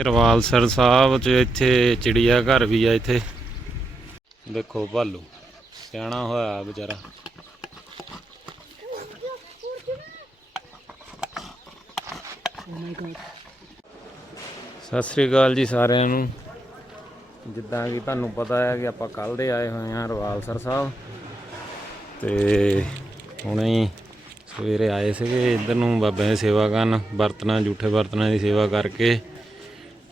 ਇਹ ਰਵਾਲਸਰ ਸਾਹਿਬ ਚ ਇੱਥੇ ਚਿੜੀਆ ਘਰ ਵੀ ਆ ਇੱਥੇ। ਦੇਖੋ ਭਾਲੂ, ਸਿਆਣਾ ਹੋਇਆ ਵਿਚਾਰਾ। ਸਤਿ ਸ੍ਰੀ ਅਕਾਲ ਜੀ ਸਾਰਿਆਂ ਨੂੰ। ਜਿੱਦਾਂ ਕਿ ਤੁਹਾਨੂੰ ਪਤਾ ਹੈ ਕਿ ਆਪਾਂ ਕੱਲ ਦੇ ਆਏ ਹੋਏ ਹਾਂ ਰਵਾਲਸਰ ਸਾਹਿਬ। ਤੇ ਹੁਣੇ ਸਵੇਰੇ ਆਏ ਸੀਗੇ ਇੱਧਰ ਨੂੰ ਬਾਬਿਆਂ ਦੀ ਸੇਵਾ ਕਰਨ, ਬਰਤਨਾਂ, ਜੂਠੇ ਬਰਤਨਾਂ ਦੀ ਸੇਵਾ ਕਰਕੇ।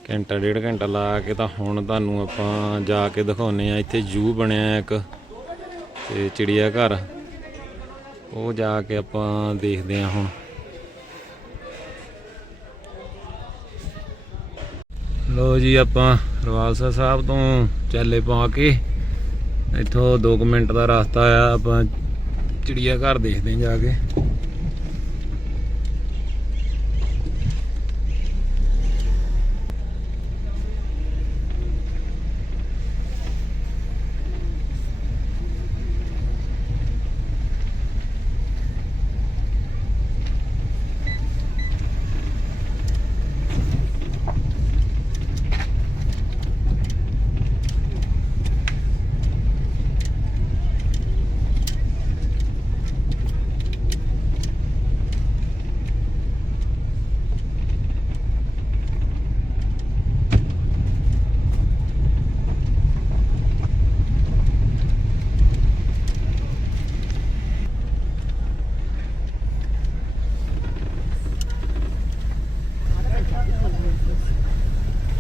ਘੰਟਾ, ਡੇਢ ਘੰਟਾ ਲਾ ਕੇ ਤਾਂ ਹੁਣ ਤੁਹਾਨੂੰ ਆਪਾਂ ਜਾ ਕੇ ਦਿਖਾਉਨੇ ਆ ਇੱਥੇ ਜੂ ਬਣਿਆ ਇੱਕ ਤੇ ਚਿੜੀਆ ਘਰ। ਉਹ ਜਾ ਕੇ ਆਪਾਂ ਦੇਖਦੇ ਆ ਹੁਣ। ਲੋ ਜੀ, ਆਪਾਂ ਰਵਾਲਸਾ ਸਾਹਿਬ ਤੋਂ ਚੱਲੇ ਪਾ ਕੇ। ਇੱਥੋਂ 2 ਮਿੰਟ ਦਾ ਰਸਤਾ ਆ, ਆਪਾਂ ਚਿੜੀਆ ਘਰ ਦੇਖਦੇ ਹਾਂ ਜਾ ਕੇ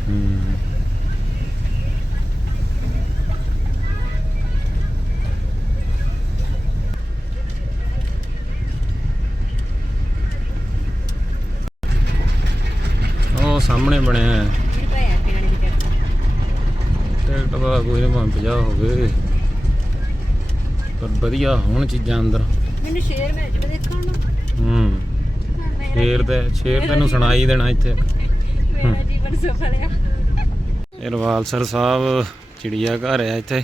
ਹੂੰ ਉਹ ਸਾਹਮਣੇ ਬਣਿਆ ਹੈ ਟਿਕਟ ਦਾ ਕੋਈ ਨਾ ਭਾਵੇਂ 50 ਹੋਵੇ। ਪਰ ਵਧੀਆ ਹੋਣ ਚੀਜ਼ਾਂ ਅੰਦਰ। ਮੈਨੂੰ ਸ਼ੇਰ ਮਿਲ ਜਵੇ ਦੇਖਣ ਨੂੰ। ਹੂੰ। ਸ਼ੇਰ ਤੇ ਸ਼ੇਰ ਤੈਨੂੰ ਸੁਣਾਈ ਦੇਣਾ ਇੱਥੇ। ਮੇਰਾ ਜੀਵਨ ਸਫਲ ਰਵਾਲਸਰ ਸਾਹਿਬ ਚਿੜੀਆ ਘਰ ਹੈ ਇੱਥੇ।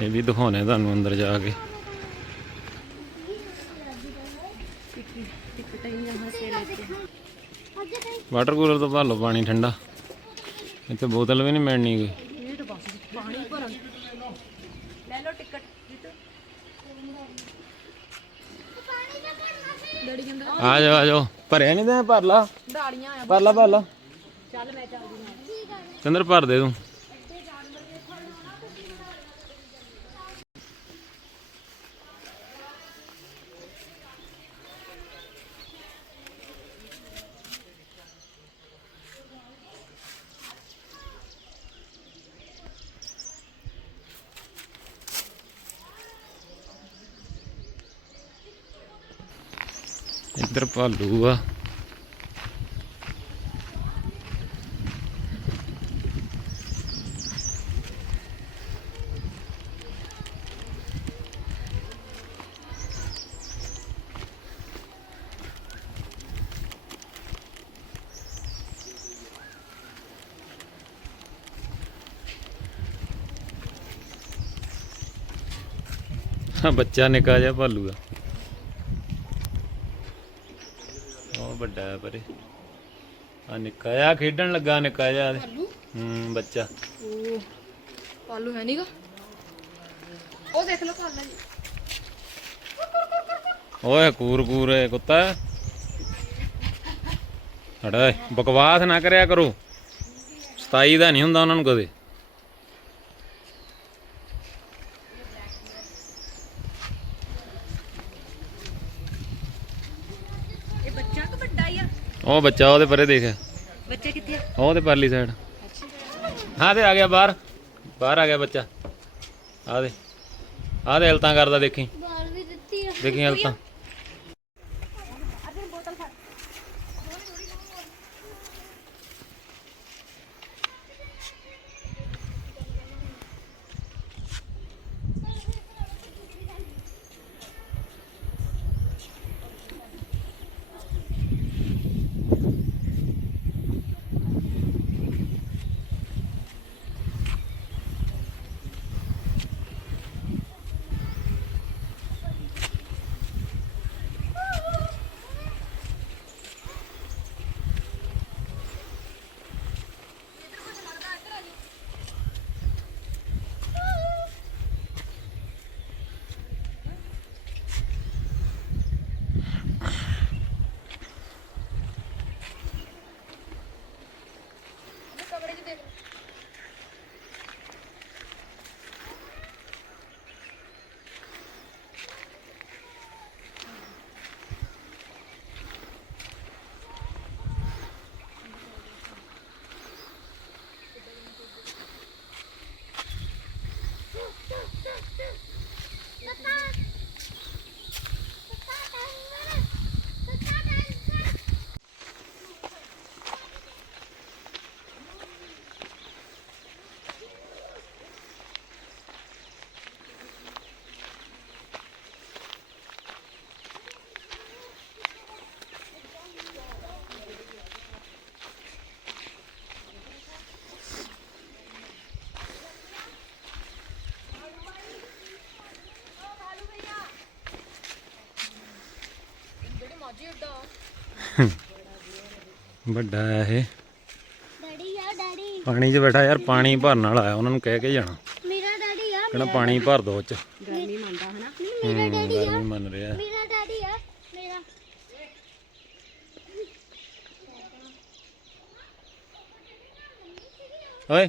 ਇਹ ਵੀ ਦਿਖਾਉਣੇ ਤੁਹਾਨੂੰ ਅੰਦਰ ਜਾ ਕੇ। ਵਾਟਰ ਕੂਲਰ ਤੋਂ ਭਾਲੋ ਪਾਣੀ ਠੰਡਾ। ਇੱਥੇ ਬੋਤਲ ਵੀ ਨਹੀਂ ਮਿਲਣੀ ਕੋਈ। ਇਹ ਤਾਂ ਬਸ ਪਾਣੀ ਭਰਨ ਲੈ ਲਓ ਟਿਕਟ। ਡੈਡੀ ਕਹਿੰਦਾ ਆ ਜਾਓ ਆ ਜਾਓ। ਭਰਿਆ ਨਹੀਂ ਤੇ ਭਰ ਲਾ ਦਾੜੀਆਂ ਆ। ਭਰ ਲਾ ਭਰ ਲਾ ਚੱਲ ਮੈਂ ਚੱਲਦੀ ਹਾਂ। ਚੰਦਰ ਭਰ ਦੇ ਤੂੰ। ਇੱਧਰ ਭਾਲੂ ਆ ਹਾਂ ਬੱਚਾ ਨਿਕਾ ਜਿਹਾ ਭਾਲੂ ਆ ਉਹ ਵੱਡਾ ਹੈ ਪਰੇ। ਆ ਨਿੱਕਾ ਜਿਹਾ ਖੇਡਣ ਲੱਗਾ ਨਿੱਕਾ ਜਿਹਾ ਹੂੰ ਬੱਚਾ। ਉਹ ਪਾਲੂ ਹੈ ਨਹੀਂਗਾ ਉਹ ਦੇਖ ਲਓ ਪਾਲਾ ਜੀ। ਓਏ ਕੂਰ ਕੂਰ ਹੈ ਕੁੱਤਾ। ਹੜਾ ਬਕਵਾਸ ਨਾ ਕਰਿਆ ਕਰੋ। ਸਤਾਈ ਦਾ ਨਹੀਂ ਹੁੰਦਾ ਉਹਨਾਂ ਨੂੰ ਕਦੇ ਇਹ ਬੱਚਾ ਕਿ ਵੱਡਾ ਹੀ ਆ ਉਹ ਬੱਚਾ ਉਹਦੇ ਪਰੇ ਦੇਖ। ਬੱਚਾ ਕਿੱਥੇ ਆ? ਉਹਦੇ ਪਰਲੀ ਸਾਈਡ ਹਾਂ ਤੇ ਆ ਗਿਆ ਬਾਹਰ। ਬਾਹਰ ਆ ਗਿਆ ਬੱਚਾ। ਆ ਦੇ। ਆ ਦੇ ਹਲਤਾਂ ਕਰਦਾ ਦੇਖੀ। ਬਾਲ ਵੀ ਦਿੱਤੀ ਆ। ਦੇਖੀ ਹਲਤਾਂ। ਵੱਡਾ ਇਹ। ਡੈਡੀ ਆ ਡੈਡੀ। ਪਾਣੀ 'ਚ ਬੈਠਾ ਯਾਰ ਪਾਣੀ ਭਰਨ ਵਾਲਾ ਆ ਉਹਨਾਂ ਨੂੰ ਕਹਿ ਕੇ ਜਾਣਾ। ਮੇਰਾ ਡੈਡੀ ਆ ਕਹਿੰਦਾ ਪਾਣੀ ਭਰ ਦੋ ਚ। ਗਰਮੀ ਮੰਨਦਾ ਹਨਾ? ਮੇਰਾ ਡੈਡੀ ਆ। ਮੰਨ ਰਿਹਾ। ਮੇਰਾ ਡੈਡੀ ਆ ਮੇਰਾ। ਓਏ।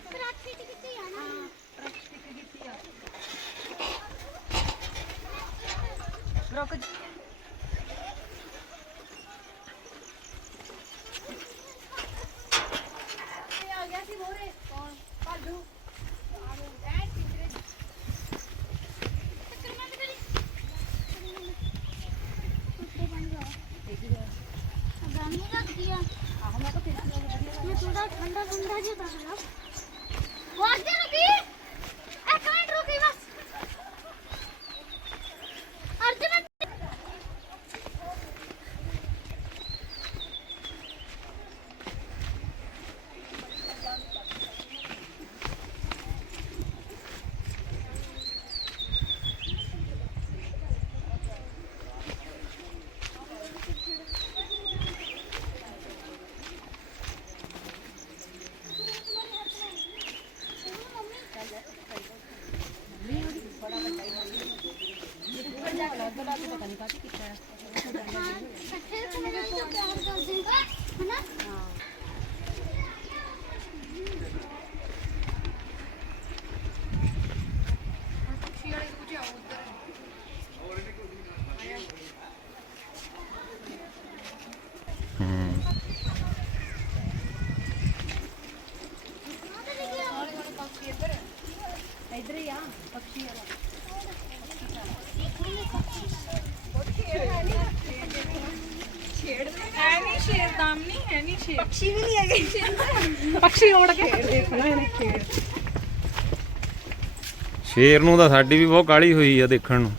ਕਰਾਚੀ ਚ ਕਿੱਥੇ ਜਾਣਾ ਗਰਮੀ ਲੱਗਦੀ ਆ ਆਹ ਮੈਂ ਤਾਂ ਫਿਰ ਮੈਂ ਥੋੜਾ ਠੰਡਾ ਠੰਡਾ ਜਿਹਾ ਤਾਂ ਹਨਾ ਵਾਰ ਦੇ ਰੁਕੀ ਇੱਕ ਮਿੰਟ ਰੁਕੀ ਬਸ ਅਰਜਨ ਇਕੱਠੇ ਘੁੰਮਣਾ ਤਾਂ ਪਿਆਰ ਕਰਦੇ ਹਨਾ ਪਕਸ਼ੀ ਵਾਲੇ ਕੁਝ ਆਉ ਉੱਧਰ ਹੌਲੀ ਹੌਲੀ ਪਕਸ਼ੀ ਇੱਧਰ ਇਧਰ ਹੀ ਆ ਪੱਖੀ ਵਾਲਾ ਹੈ ਨਹੀਂ ਸ਼ੇਰ ਦਾਮ ਨਹੀਂ ਹੈ ਨਹੀਂ ਸ਼ੇਰ ਪੱਖੀ ਵੀ ਨਹੀਂ ਹੈਗੇ ਸ਼ੇਰ ਪੱਖੀ ਉੜ ਕੇ ਦੇਖਣਾ ਇਹਨੇ ਖੇਡ ਸ਼ੇਰ ਨੂੰ ਤਾਂ ਸਾਡੀ ਵੀ ਬਹੁਤ ਕਾਲੀ ਹੋਈ ਆ ਦੇਖਣ ਨੂੰ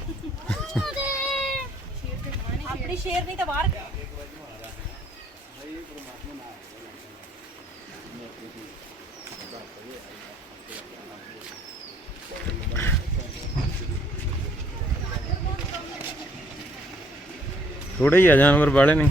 ਆਪਣੀ ਸ਼ੇਰ ਨਹੀਂ ਤਾਂ ਬਾਹਰ ਥੋੜੇ ਹੀ ਆ ਜਾਨਵਰ ਵਾਲੇ ਨੇ